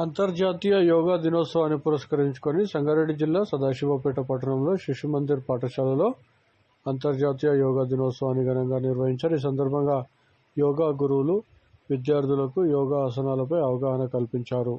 అంతర్జాతీయ యోగా దినోత్సవాన్ని పురస్కరించుకొని సంగారెడ్డి జిల్లా సదాశివపేట పట్టణంలో శిశు మందిర్ పాఠశాలలో అంతర్జాతీయ యోగా దినోత్సవాన్ని ఘనంగా నిర్వహించారు. ఈ సందర్భంగా యోగా గురువులు విద్యార్థులకు యోగా ఆసనాలపై అవగాహన కల్పించారు.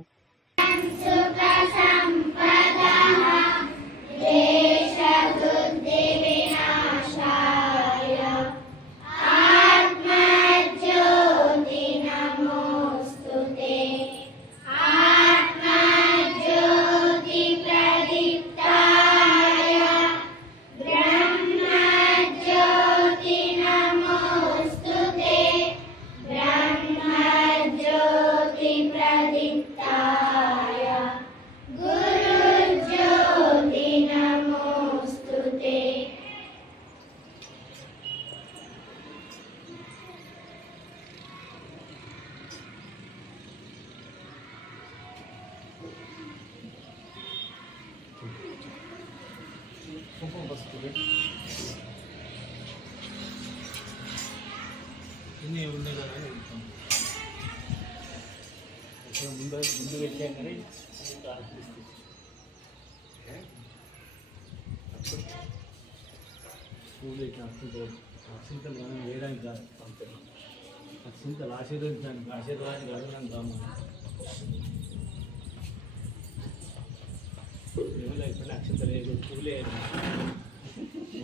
ini udah kan ముందు పెట్టాం కానీ స్కూల్ ఇట్లా అక్షింతలు మనం వేయడానికి కాదు, అక్షింతలు ఆశీర్వదించడానికి ఆశీర్వాదానికి అడగడానికి కాము. ఏమైనా ఇప్పుడు అక్షింతలు లేదు, పూలే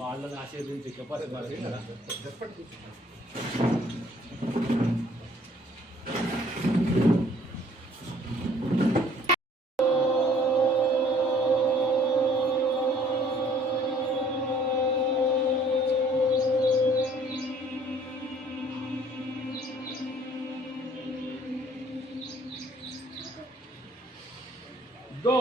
వాళ్ళని ఆశీర్వదించి చెప్పాలి కదా. Go!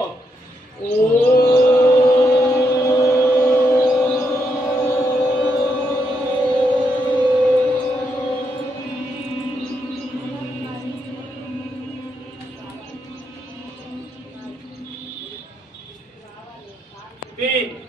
Big.